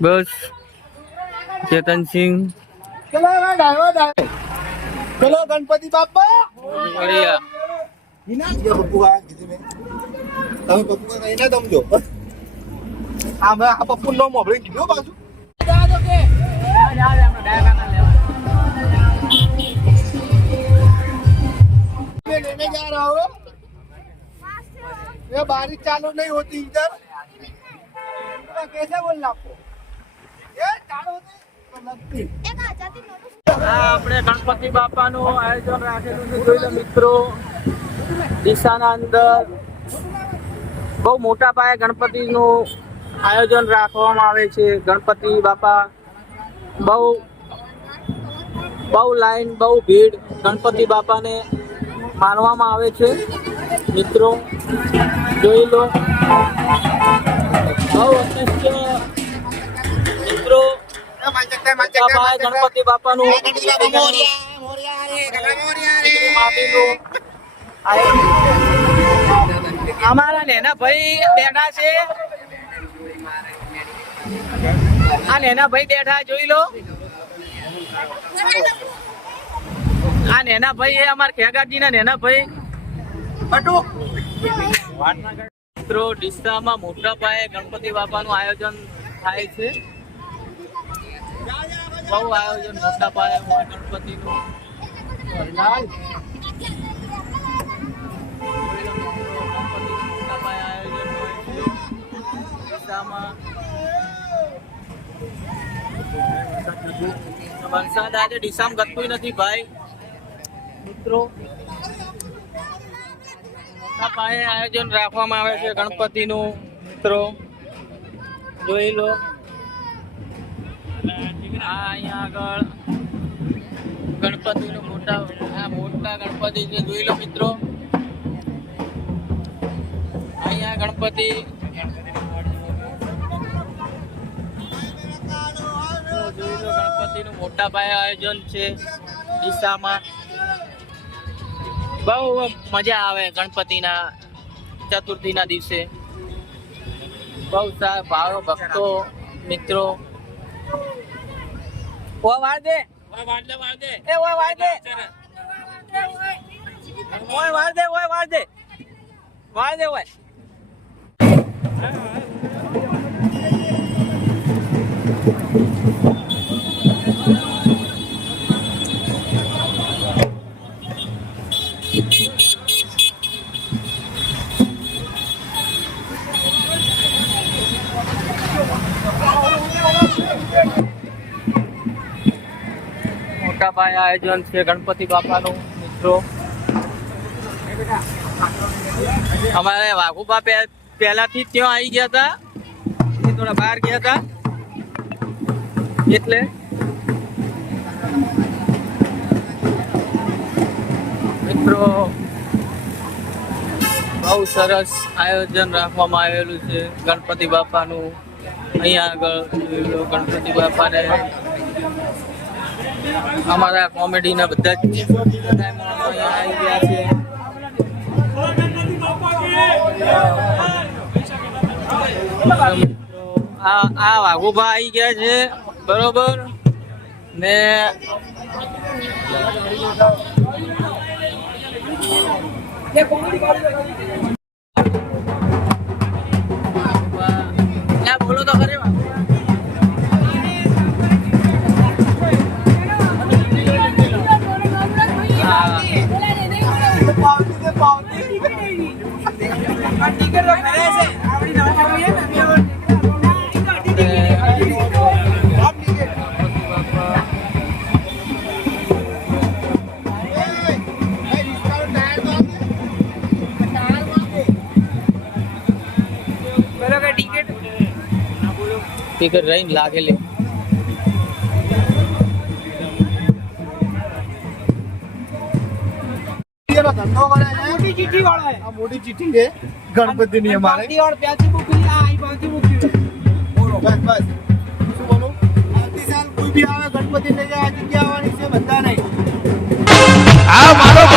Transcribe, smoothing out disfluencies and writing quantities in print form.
બસ ચેતન સિંહ ચલો ગણપતિ બાપા बढ़िया પપ્પુ આ કીધું મેં તમે પપ્પુ કઈ ના સમજો આ પપ્પુ નો મોબળી કીધું પાછું लेने जा रहा हूँ ये बारिश चालू नहीं होती इधर कैसे बोलना आपको ये चालू होती तो लगती આપણે ગણપતિ બાપાનું આયોજન રાખેલું છે જોઈ લો મિત્રો ડીસાના અંદર બહુ મોટા પાયે ગણપતિનું આયોજન રાખવામાં આવે છે ગણપતિ બાપા બહુ લાઈન બહુ ભીડ ગણપતિ બાપાને માનવામાં આવે છે મિત્રો જોઈ લો બહુ અતિશય મિત્રો ગણપતિ બાપાનું અમારા નેના ભાઈ બેઠા છે આ નેના ભાઈ બેઠા જોઈ લો આ નેના ભાઈ એ અમારા ખેગાજી ના નેના ભાઈ મિત્રો ડીસામાં મોટા પાયે ગણપતિ બાપાનું આયોજન થાય છે બહુ આયોજન મોટા પાયે હોય ગણપતિનું મોટા પાયે આયોજન હોય છે ડીસામાં વરસાદ આજે ડીસામાં ગતું નથી ભાઈ મિત્રો મોટા પાયે આયોજન રાખવામાં આવે છે ગણપતિનું મિત્રો જોઈ લો અહીંયા આગળ ગણપતિનું મોટા ગણપતિ છે જોઈ લો મિત્રો અહીંયા ગણપતિ જોઈ લો ગણપતિનું મોટા પાયે આયોજન છે ડીસામાં બહુ મજા આવે ગણપતિના ચતુર્થીના દિવસે બહુ સારા ભાવો ભક્તો મિત્રો વાળ દે એ ઓય વાળ દે ઓય મોટા પાયે આયોજન છે ગણપતિ બાપાનું મિત્રો અમારે વાઘુબા પહેલાથી ત્યાં આવી ગયા હતા થોડા બહાર ગયા હતા એટલે મિત્રો બહુ સરસ આયોજન રાખવામાં આવેલું છે ગણપતિ બાપાનું અહીંયા આગળ ગણપતિ બાપાને અમારા કોમેડીના બધા જ અહીંયા આવી ગયા છે આ વાઘુભા આવી ગયા છે બરોબર ને બોલો તો ખરે टिकट रही लागे ले धंधो मोटी चिट्ठी वाला है मोटी चिट्ठी है गणपति नहीं हमारे और प्याजी बुक आई बाकी बुक बस बस बोलो आती साल कोई भी आवे गणपति नहीं आए क्या आवानी से बता नहीं आ मारो